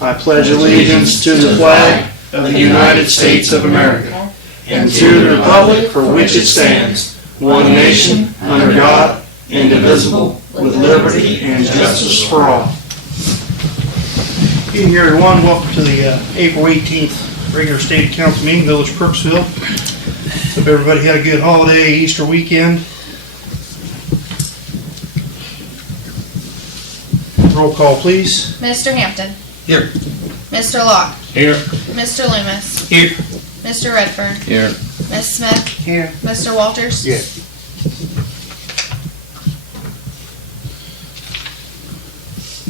I pledge allegiance to the flag of the United States of America and to the republic for which it stands, one nation, under God, indivisible, with liberty and justice for all. Good evening, everyone. Welcome to the April 18th regular state council meeting, Village Crooksville. Hope everybody had a good holiday, Easter weekend. Roll call, please. Mr. Hampton. Here. Mr. Locke. Here. Mr. Loomis. Here. Mr. Redfern. Here. Ms. Smith. Here. Mr. Walters. Yeah.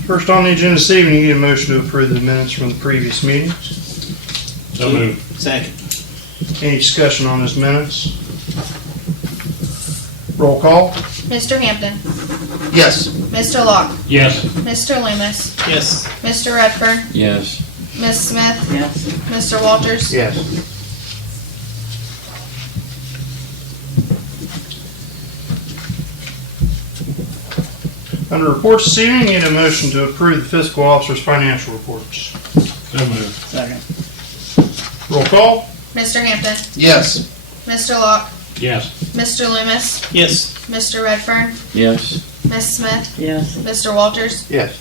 First on the agenda this evening, you need a motion to approve the minutes from the previous meetings. So moved. Second. Any discussion on those minutes? Roll call. Mr. Hampton. Yes. Mr. Locke. Yes. Mr. Loomis. Yes. Mr. Redfern. Yes. Ms. Smith. Yes. Mr. Walters. Yes. Under reports this evening, you need a motion to approve the fiscal officer's financial reports. So moved. Second. Roll call. Mr. Hampton. Yes. Mr. Locke. Yes. Mr. Loomis. Yes. Mr. Redfern. Yes. Ms. Smith. Yes. Mr. Walters. Yes.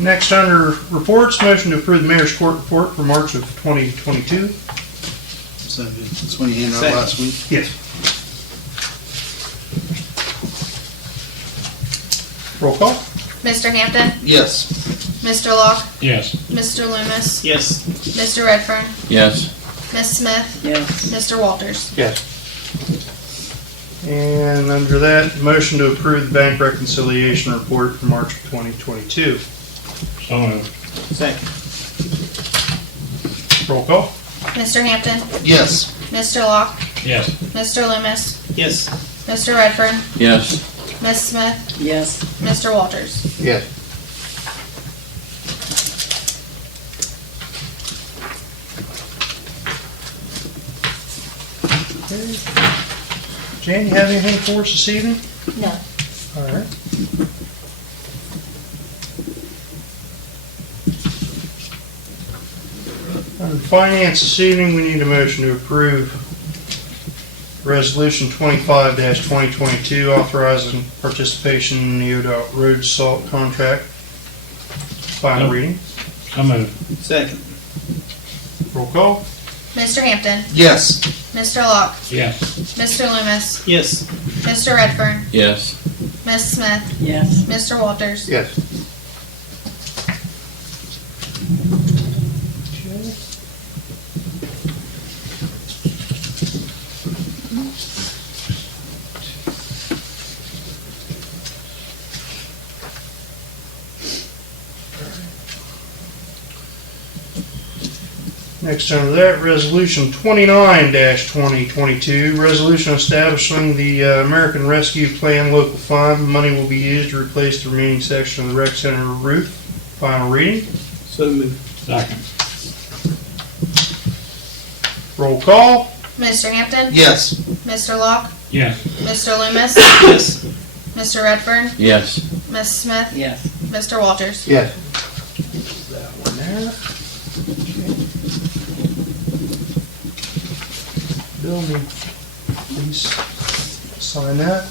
Next, under reports, motion to approve the mayor's court report for March of 2022. So that's when you handed out Second. last week. Yes. Roll call. Mr. Hampton. Yes. Mr. Locke. Yes. Mr. Loomis. Yes. Mr. Redfern. Yes. Ms. Smith. Yes. Mr. Walters. Yes. And under that, motion to approve the bank reconciliation report for March of 2022. So moved. Second. Roll call. Mr. Hampton. Yes. Mr. Locke. Yes. Mr. Loomis. Yes. Mr. Redfern. Yes. Ms. Smith. Yes. Mr. Walters. Yes. Okay. Jan, you have anything for us this evening? No. All right. Under finance this evening, we need a motion to approve Resolution 25-2022 authorizing participation in the ODOT road salt contract. Final Yep. reading. So moved. Second. Roll call. Mr. Hampton. Yes. Mr. Locke. Yes. Mr. Loomis. Yes. Mr. Redfern. Yes. Ms. Smith. Yes. Mr. Walters. Yes. Next under that, Resolution 29-2022, resolution establishing the American Rescue Plan Local Fund. Money will be used to replace the remaining section of the rec center roof. Final reading. So moved. Second. Roll call. Mr. Hampton. Yes. Mr. Locke. Yes. Mr. Loomis. Yes. Mr. Redfern. Yes. Ms. Smith. Yes. Mr. Walters. Yes. That one there. Bill, please sign that.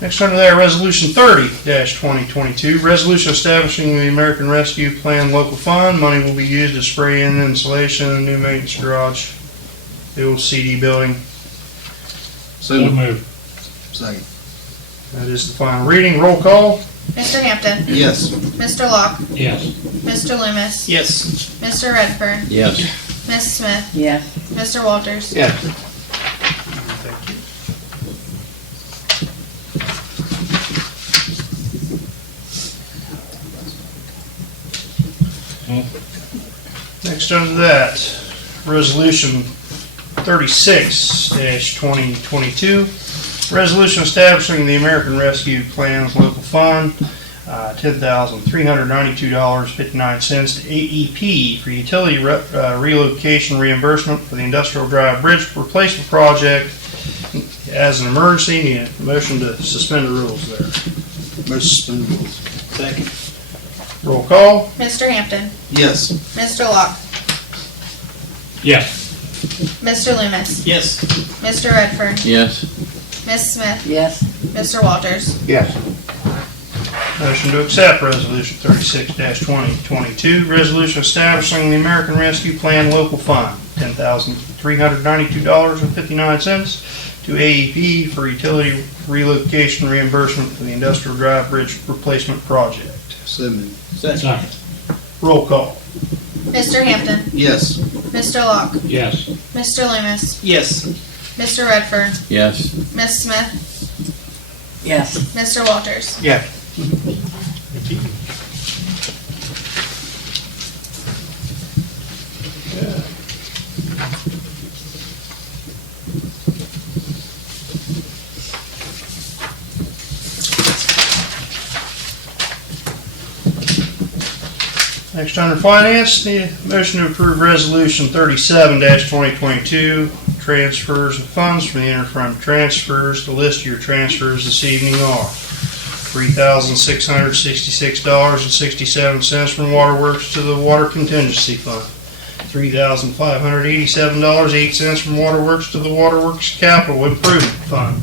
Next under that, Resolution 30-2022, resolution establishing the American Rescue Plan Local Fund. Money will be used to spray in insulation in the new maintenance garage, the old CD building. So So moved. second. That is the final reading. Roll call. Mr. Hampton. Yes. Mr. Locke. Yes. Mr. Loomis. Yes. Mr. Redfern. Yes. Ms. Smith. Yes. Mr. Walters. Yes. Next under that, Resolution 36-2022, Resolution establishing the American Rescue Plan's local fund, $10,392.59 to AEP for utility relocation reimbursement for the Industrial Drive Bridge Replacement Project as an emergency. Need a motion to suspend the rules there. Motion to suspend the rules. Second. Roll call. Mr. Hampton. Yes. Mr. Locke. Yes. Mr. Loomis. Yes. Mr. Redfern. Yes. Ms. Smith. Yes. Mr. Walters. Yes. Motion to accept Resolution 36-2022, resolution establishing the American Rescue Plan local fund, $10,392.59 to AEP for utility relocation reimbursement for the Industrial Drive Bridge Replacement Project. So moved. Second. Roll call. Mr. Hampton. Yes. Mr. Locke. Yes. Mr. Loomis. Yes. Mr. Redfern. Yes. Ms. Smith. Yes. Mr. Walters. Yes. Next, under finance, the motion to approve resolution 37-2022, transfers of funds from the interfund transfers. The list of your transfers this evening are $3,666.67 from Waterworks to the Water Contingency Fund, $3,587.08 from Waterworks to the Waterworks Capital Improvement Fund,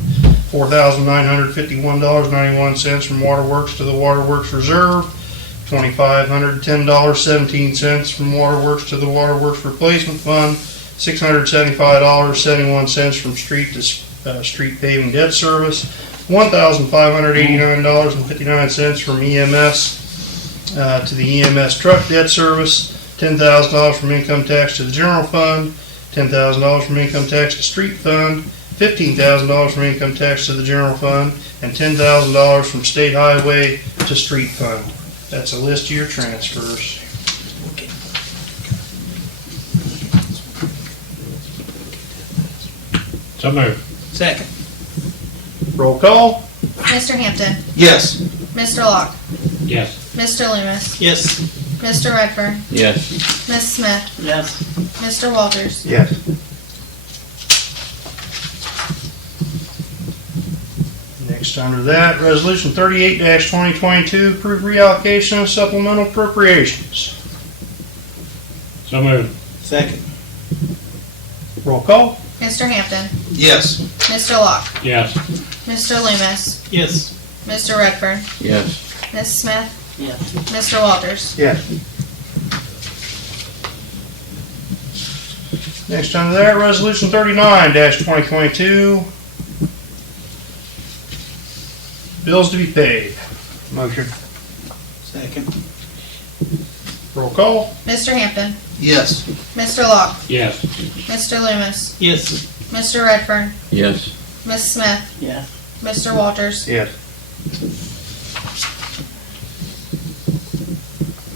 $4,951.91 from Waterworks to the Waterworks Reserve, $2,510.17 from Waterworks to the Waterworks Replacement Fund, $675.71 from street to street paving debt service, $1,589.59 from EMS to the EMS truck debt service, $10,000 from income tax to the general fund, $10,000 from income tax to street fund, $15,000 from income tax to the general fund, and $10,000 from state highway to street fund. That's a list of your transfers. So moved. Second. Roll call. Mr. Hampton. Yes. Mr. Locke. Yes. Mr. Loomis. Yes. Mr. Redfern. Yes. Ms. Smith. Yes. Mr. Walters. Yes. Next, under that, resolution 38-2022, approve reallocation of supplemental appropriations. So moved. Second. Roll call. Mr. Hampton. Yes. Mr. Locke. Yes. Mr. Loomis. Yes. Mr. Redfern. Yes. Ms. Smith. Yes. Mr. Walters. Yes. Next, under that, resolution 39-2022, bills to be paid. Motion. Second. Roll call. Mr. Hampton. Yes. Mr. Locke. Yes. Mr. Loomis. Yes. Mr. Redfern. Yes. Ms. Smith. Yes. Mr. Walters. Yes.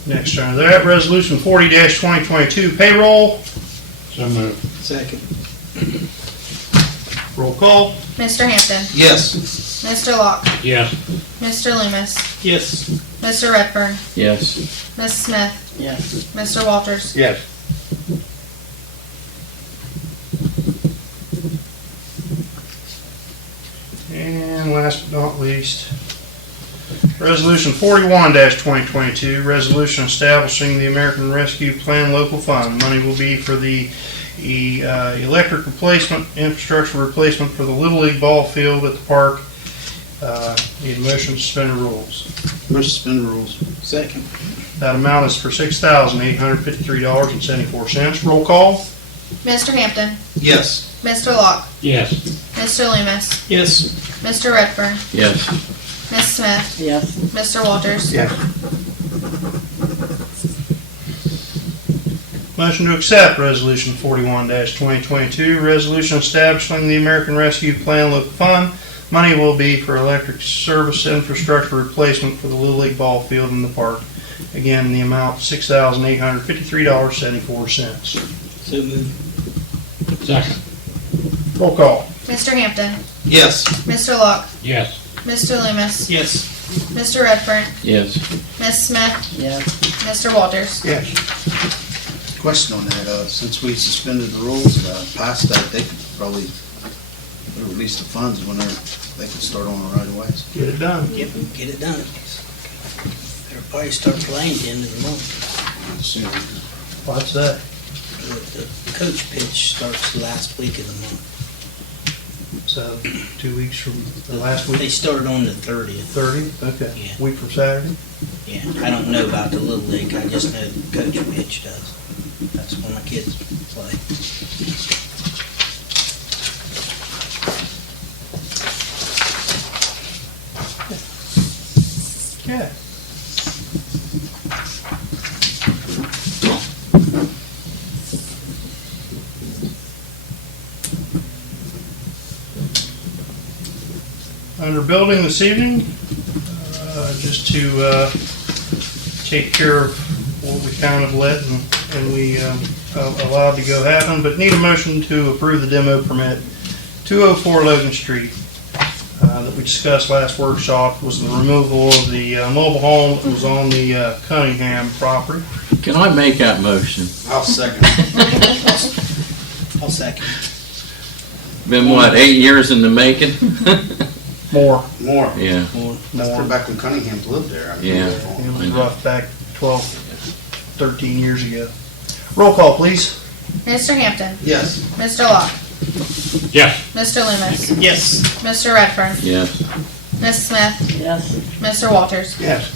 Next, under that, resolution 40-2022, payroll. So moved. Second. Roll call. Mr. Hampton. Yes. Mr. Locke. Yes. Mr. Loomis. Yes. Mr. Redfern. Yes. Ms. Smith. Yes. Mr. Walters. Yes. And last but not least, resolution 41-2022, resolution establishing the American Rescue Plan local fund. Money will be for the electric replacement, infrastructure replacement for the Little League ball field at the park. Need a motion to suspend the rules. Motion to suspend the rules. Second. That amount is for $6,853.74. Roll call. Mr. Hampton. Yes. Mr. Locke. Yes. Mr. Loomis. Yes. Mr. Redfern. Yes. Ms. Smith. Yes. Mr. Walters. Yes. Motion to accept resolution 41-2022, resolution establishing the American Rescue Plan local fund. Money will be for electric service infrastructure replacement for the Little League ball field in the park. Again, the amount $6,853.74. So moved. Second. Roll call. Mr. Hampton, Yes. Mr. Locke, Yes. Mr. Loomis, Yes. Mr. Redfern, Yes. Ms. Smith, Yes. Mr. Walters. Yes. Question on that, since we suspended the rules, past that, they could probably release the funds whenever they could start on the right of ways. Get it done. Get it done. They'll probably start playing at the end of the month. What's that? The coach pitch starts the last week of the month. So 2 weeks from the last They week, started on the 30th. 30? Okay. Yeah. Week from Saturday? Yeah, I don't know about the Little League. I just know the coach pitch does. That's when my kids play. Yeah. Under building this evening, just to take care of what we kind of let and we allowed to go happen, but need a motion to approve the demo permit 204 Logan Street that we discussed last workshop. Was the removal of the mobile home that was on the Cunningham property. Can I make that motion? I'll second. I'll second. Been what, 8 years in the making? More. More. Yeah, That's from back when Cunningham's lived there. I mean, Yeah. It was rough back 12, 13 years ago. Roll call, please. Mr. Hampton, Yes. Mr. Locke, Yes. Mr. Loomis, Yes. Mr. Redfern, yes. Ms. Smith, Yes. Mr. Walters. Yes.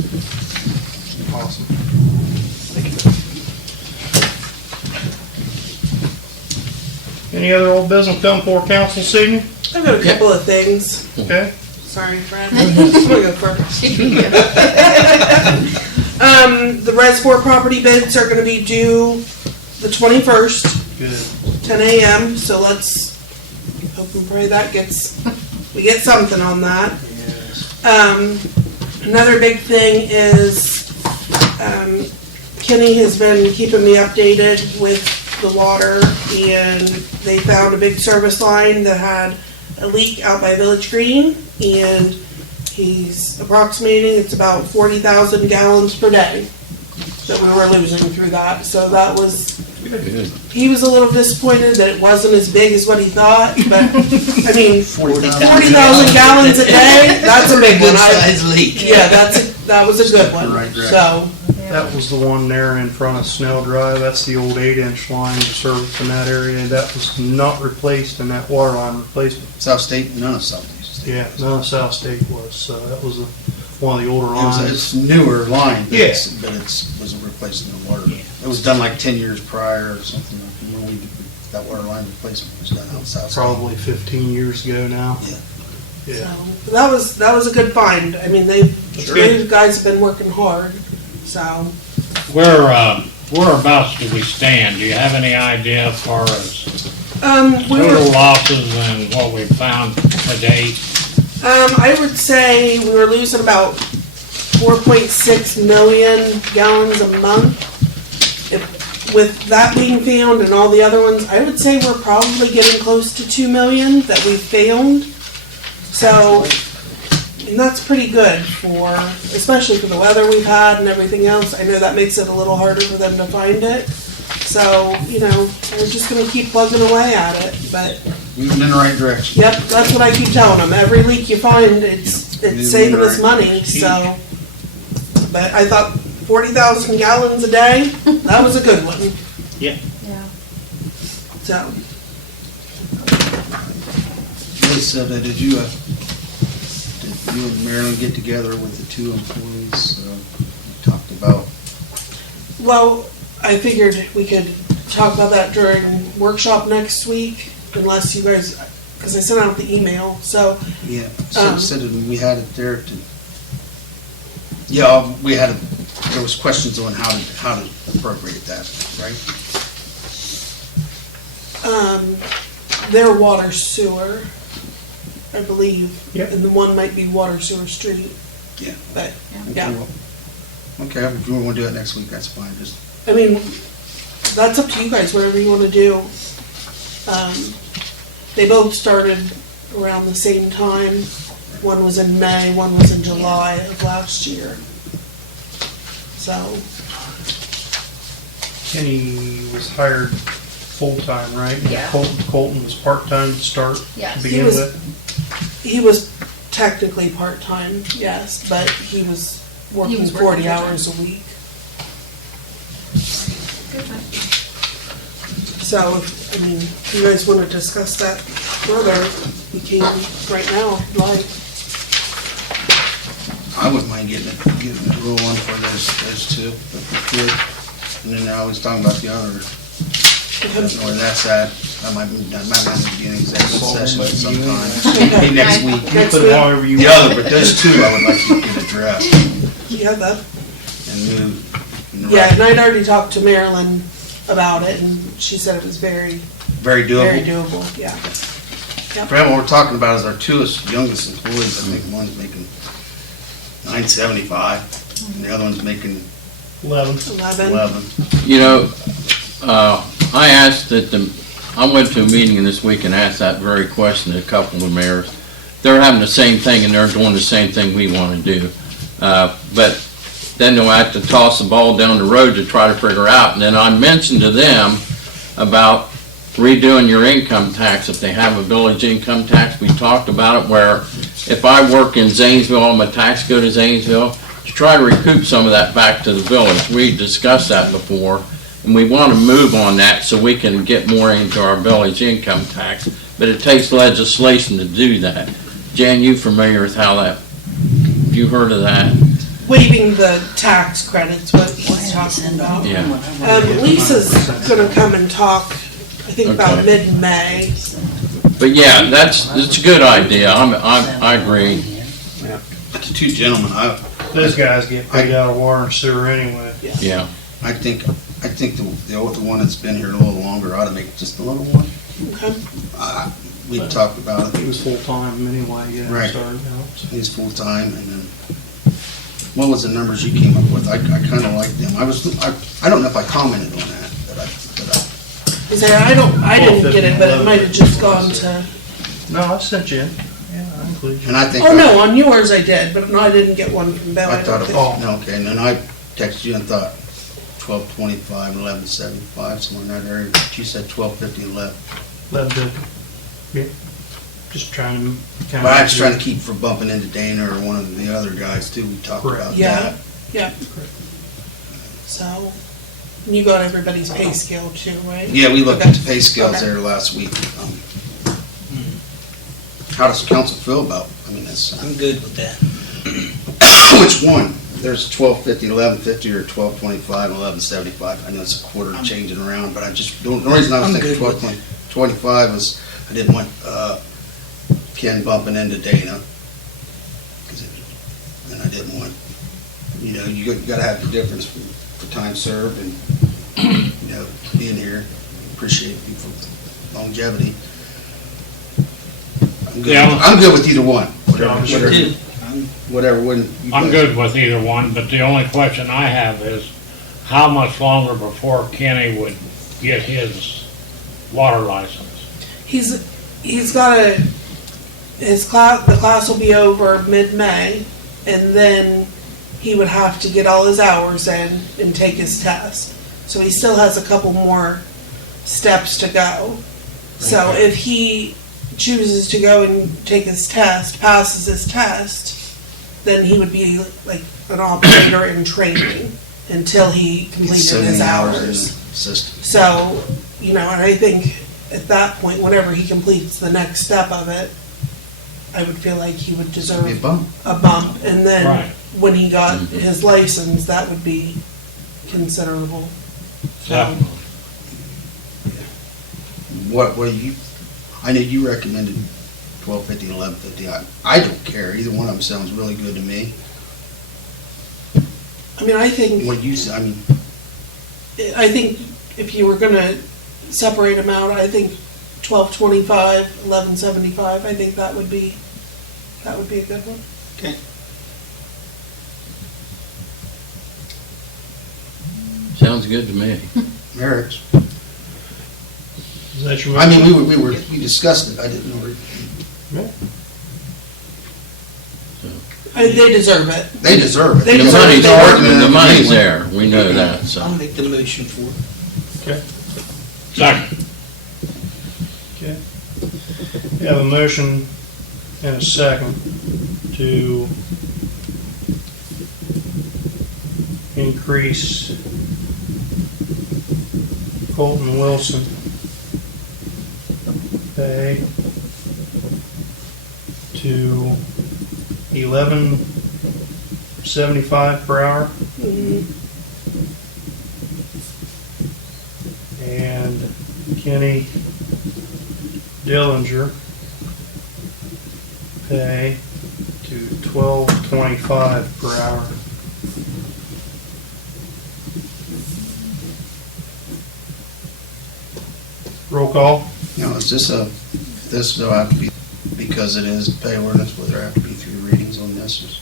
Awesome. Any other old business come for council this evening? I've got a couple of things. Okay. Sorry, Fred. I'm gonna go first. The Res 4 property bids are gonna be due the 21st, Good. 10 a.m. So let's hope and pray we get something on that. Another big thing is, Kenny has been keeping me updated with the water, and they found a big service line that had a leak out by Village Green, and he's approximating it's about 40,000 gallons per day that we were losing through that. So that was, Good. he was a little disappointed that it wasn't as big as what he thought, but I mean, 40,000 gallons a day, that's a big one. Good size leak. Yeah, that was a good one. Right direction. So, That was the one there in front of Snell Drive. That's the old 8-inch line to service in that area. That was not replaced in that water line replacement. South State, none of South State. Yeah, none of South State was. So that was one of the older lines. It's newer line, but Yeah. it wasn't replaced in the water. It was done like 10 years prior or something. When that water line replacement was done out south. Probably 15 years ago now. Yeah. Yeah. so that was a good find. I mean, those guys have been working hard. So, Whereabouts do we stand? Do you have any idea as far as we total were, losses and what we've found to date? I would say we were losing about 4.6 million gallons a month. With that being found and all the other ones, I would say we're probably getting close to 2 million that we've found. So, and that's pretty good especially for the weather we've had and everything else. I know that makes it a little harder for them to find it. So, we're just gonna keep plugging away at it, but, Moving in the right direction. yep, that's what I keep telling them. Every leak you find, it's saving us money, so. But I thought 40,000 gallons a day, that was a good one. Yeah. Yeah. So, Lisa, did you and Marilyn get together with the two employees? You talked about, well, I figured we could talk about that during workshop next week, unless you guys, because I sent out the email, so. yeah, said that we had it there to, yeah, there was questions on how to appropriate that, right? Their water sewer, I believe. Yep. And the one might be water sewer street. Yeah. But, yeah. Okay, if you want to do it next week, that's fine, just. I mean, that's up to you guys, whatever you want to do. they both started around the same time. One was in May, one was in July of last year. So, Kenny was hired full-time, right? Yeah. Colton was part-time to start, Yes. to begin He was- with. he was technically part-time, yes, but he was working was 40 working full-time. hours a week. Good time. So, I mean, if you guys want to discuss that further, we can right now, if you'd like. I wouldn't mind getting a rule on for those two, if we could. And then I was talking about the other, I don't know where that's at. That might need to be an executive session sometime, maybe next week. You put it however you The want. other, but those two I would like to get addressed Yeah, that, and move. in the yeah, right- and I'd already talked to Marilyn about it, and she said it was very, Very very doable. doable, yeah. Fred, what we're talking about is our two youngest employees. I think one's making $9.75, and the other one's making 11. 11. $11. You know, I asked I went to a meeting this week and asked that very question to a couple of the mayors. They're having the same thing and they're doing the same thing we want to do. But then they'll have to toss the ball down the road to try to figure out. And then I mentioned to them about redoing your income tax. If they have a village income tax, we talked about it where if I work in Zanesville, all my tax go to Zanesville, to try to recoup some of that back to the village. We discussed that before, and we want to move on that so we can get more into our village income tax. But it takes legislation to do that. Jan, you familiar with how that, have you heard of that? Waiving the tax credits, what he's talking about. Yeah. Lisa's gonna come and talk, I think about Okay. mid-May. But yeah, that's a good idea. I agree. But the two gentlemen, Those guys get paid out of water and sewer anyway. Yeah. I think the one that's been here a little longer ought to make it just a little one. Okay. We talked about He it. was full-time anyway, yeah, Right. started out. He's full-time, and then, what was the numbers you came up with? I kind of like them. I don't know if I commented on that, but I say, I didn't get it, but it might have just gone to, No, I sent you in. Yeah, I included you. and I think. oh no, on yours I did, but no, I didn't get one from Bill. I thought don't it think. was, no, okay, and then I texted you and thought 1225, 1175, somewhere in that area. But you said 1250, 11. 11. Yeah. Just trying to kind But I was trying to keep from bumping into Dana or one of the other guys too. We talked Correct. about Yeah. that. Yeah. So, you got everybody's pay scale too, right? Yeah, we looked Okay. at the pay scales Okay. there last week. How does the council feel about, I mean, that's, I'm good with that. which one? There's 1250, 1150, or 1225, 1175. I know it's a quarter changing around, but I just, the reason I was I'm thinking good with 1225 was I didn't want Ken bumping into Dana. And I didn't want, you gotta have the difference for time served and, being here. Appreciate you for longevity. I'm good. Yeah. I'm good with either one. Whatever, Sure. whatever, Too. whatever wouldn't. I'm good with either one, but the only question I have is how much longer before Kenny would get his water license? He's got the class will be over mid-May, and then he would have to get all his hours in and take his test. So he still has a couple more steps to go. So if he chooses to go and take his test, passes his test, then he would be like an operator in training until he completed So his many hours in the hours. system. So, and I think at that point, whenever he completes the next step of it, I would feel like he would Be a deserve bump. a bump. And then Right. when he got his license, that would be considerable. So, Definitely. What do you, I know you recommended 1250 and 1150. I don't care. Either one of them sounds really good to me. I mean, I think if you were gonna separate them out, I think 1225, 1175, I think that would be a good one. Okay. Sounds good to me. Merrick's. Is that your I motion? mean, we discussed it, I didn't know. They deserve it. They deserve it. They The deserve money's, it. the money's there, we know that, so. I'll make the motion for it. Second. Okay. We have a motion and a second to increase Colton Wilson pay to $11.75 per hour, Mhm. and Kenny Dillinger pay to $12.25 per hour. Roll call. Now, is this this will have to be, because it is pay ordinance, will there have to be 3 readings on this?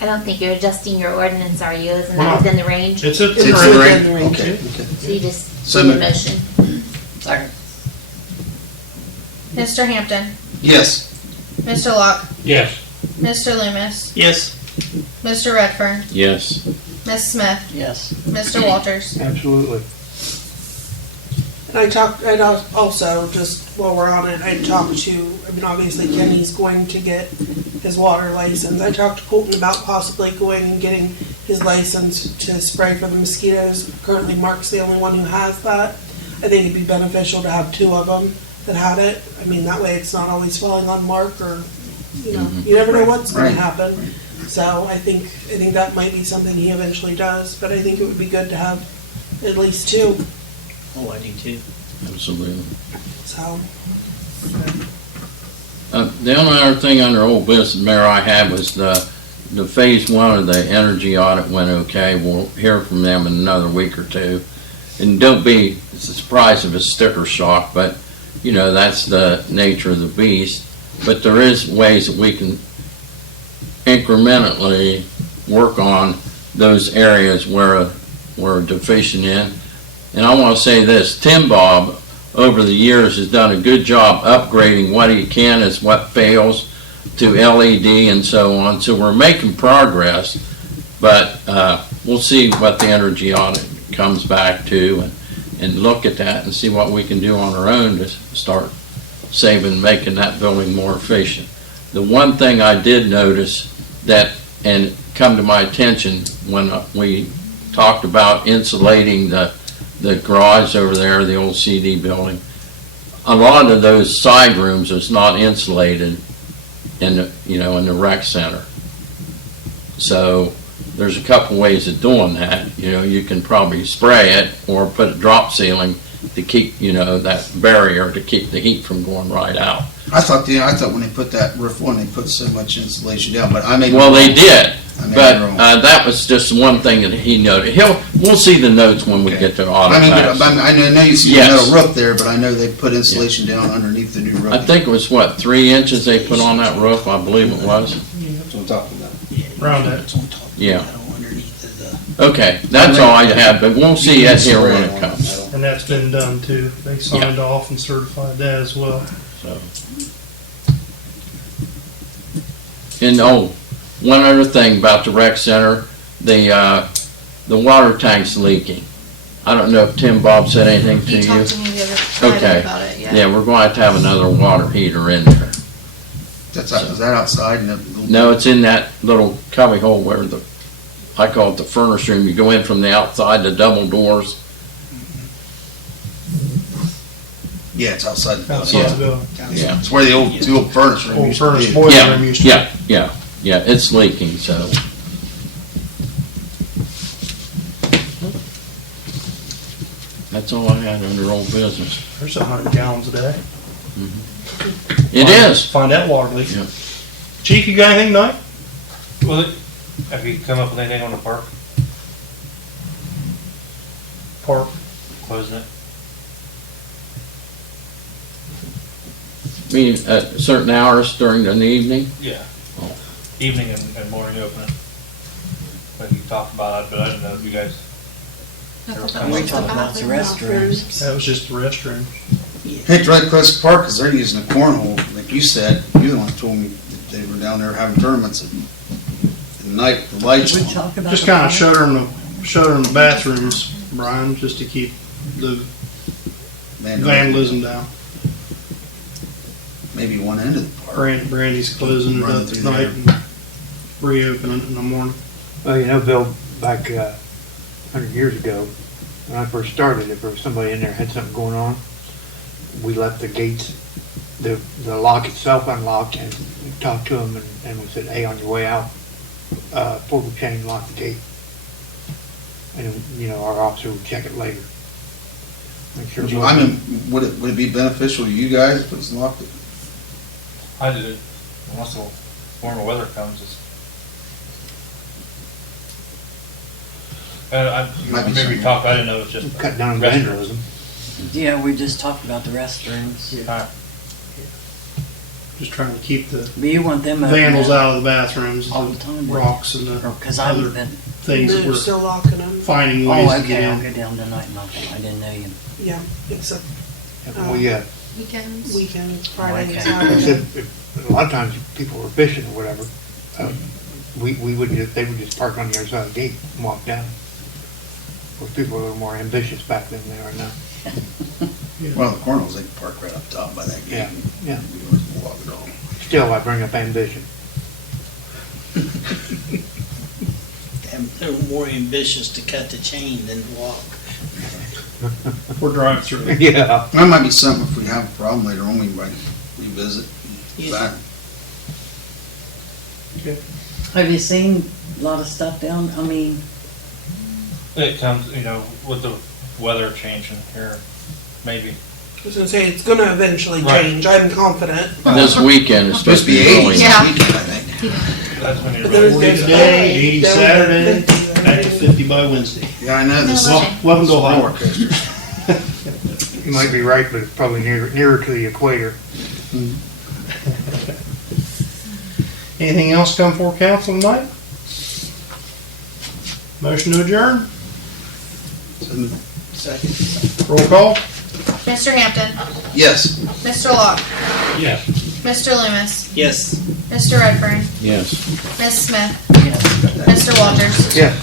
I don't think you're adjusting your ordinance, are you? Isn't We're that not. within the range? It's a It's It's within right. the range. Okay, So you just So do the moved. motion. Second. Mr. Hampton, yes. Mr. Locke, Yes. Mr. Loomis, Yes. Mr. Redfern, Yes. Ms. Smith, Yes. Mr. Walters. Absolutely. And I'd also, just while we're on it, I talked to, I mean, obviously Kenny's going to get his water license. I talked to Colton about possibly going and getting his license to spray for the mosquitoes. Currently Mark's the only one who has that. I think it'd be beneficial to have 2 of them that had it. I mean, that way it's not always falling on Mark, or, you know, you never know what's gonna Right. happen. So I think that might be something he eventually does, but I think it would be good to have at least 2, Oh, I do too. Absolutely. so. The only other thing under old business, Mayor, I had was the phase 1 of the energy audit went okay. We'll hear from them in another week or 2. And don't be surprised if it's sticker shock, but, you know, that's the nature of the beast. But there is ways that we can incrementally work on those areas where we're deficient in. And I want to say this, Tim Bob, over the years, has done a good job upgrading what he can as what fails to LED and so on. So we're making progress, but we'll see what the energy audit comes back to, and look at that and see what we can do on our own to start saving, making that building more efficient. The one thing I did notice that, and come to my attention when we talked about insulating the garage over there, the old CD building, a lot of those side rooms is not insulated in the, in the rec center. So there's a couple ways of doing that. You can probably spray it or put a drop ceiling to keep, that barrier to keep the heat from going right out. I thought when they put that roof on, they put so much insulation down, but I may be Well, they wrong. did, I may but be wrong. that was just one thing that he noted. We'll see the notes when we get to audit. I mean, I know you see the Yes. metal roof there, but I know they put insulation down underneath the new roof. I think it was, 3 inches they put on that roof, I believe it was. That's what I'm talking about. Round it. It's on top of the Yeah. metal underneath of the. Okay, that's all I had, but we'll see it here when it comes. And that's been done too. They signed off and certified that as well. So. And one other thing about the rec center, the water tank's leaking. I don't know if Tim Bob said anything to He you. talked to me the other Friday Okay. about it, yeah. Yeah, we're going to have to have another water heater in there. Is that outside? No, it's in that little cubby hole where I call it the furnace room. You go in from the outside, the double doors. Yeah, it's outside the building. Outside the building. Yeah. It's where the old furnace room Old used to furnace be. boiler Yeah, room used to be. Yeah, it's leaking, so. That's all I had under old business. There's 100 gallons a day. It is. Find that water leak. Yeah. Chief, you got anything tonight? Well, have you come up with anything on the park, Park. closing it? Meaning at certain hours during the evening? Yeah. Oh. Evening and morning opening. Like you talked about it, but I didn't know if you guys, I thought that And we was the talked about the bathroom. restrooms. That was just the restroom. Hey, right close to the park, 'cause they're using a cornhole, like you said, you the one told me that they were down there having tournaments at night, the lights We on. talked about. Just the kind of fire. shutter them the bathrooms, Brian, just to keep the vandalism down. Maybe one end of the park. Brandy's closing it Run up at through night and reopening it in the morning. Well, you know, Bill, back 100 years ago, when I first started, if there was somebody in there had something going on, we left the gates, the lock itself unlocked, and we talked to them, and we said, hey, on your way out, pull the chain, lock the gate. And, you know, our officer would check it later. Make sure. I mean, would it be beneficial to you guys if it was locked? I did it once the warmer weather comes. Might be Maybe something. talk, I didn't know it was just. Cut down restrooms. vandalism. Yeah, we just talked about the restrooms. Alright. Just trying to keep the But you want them open vandals now? out of the bathrooms, All the the time, rocks and the Because I've other been, things that They're we're still locking them. finding oh, ways to okay, get I'll in. go down tonight and lock them. I didn't know you. Yeah, except We, Weekends. weekends, Friday and Okay. Saturday. if a lot of times people were fishing or whatever, we would just, they would just park on the other side of the gate and walk down. Of course, people were a little more ambitious back then than they are now. Well, the cornholes, they can park right up top by that gate. Yeah, yeah. We always walk it on. Still, I bring up ambition. And they're more ambitious to cut the chain than to walk. Or drive through. Yeah. That might be something if we have a problem later on, we might revisit Yeah. that. Have you seen a lot of stuff down, I mean, It comes, you know, with the weather changing here, maybe. I was gonna say, it's gonna eventually Right. change, I'm confident. This weekend is Supposed to be 80 really. this Yeah. weekend, I think. That's when you're But there's- really. 40 today, 80 down to Saturday, 50 back to already. 50 by Wednesday. Yeah, I know this. No, Welcome to Ohio. Roller coasters. You might be right, but it's probably nearer to the equator. Anything else come for council tonight? Motion to adjourn? Second. Roll call? Mr. Hampton. Yes. Mr. Locke. Yes. Mr. Loomis. Yes. Mr. Redfern. Yes. Ms. Smith. yeah. Mr. Walters. Yeah.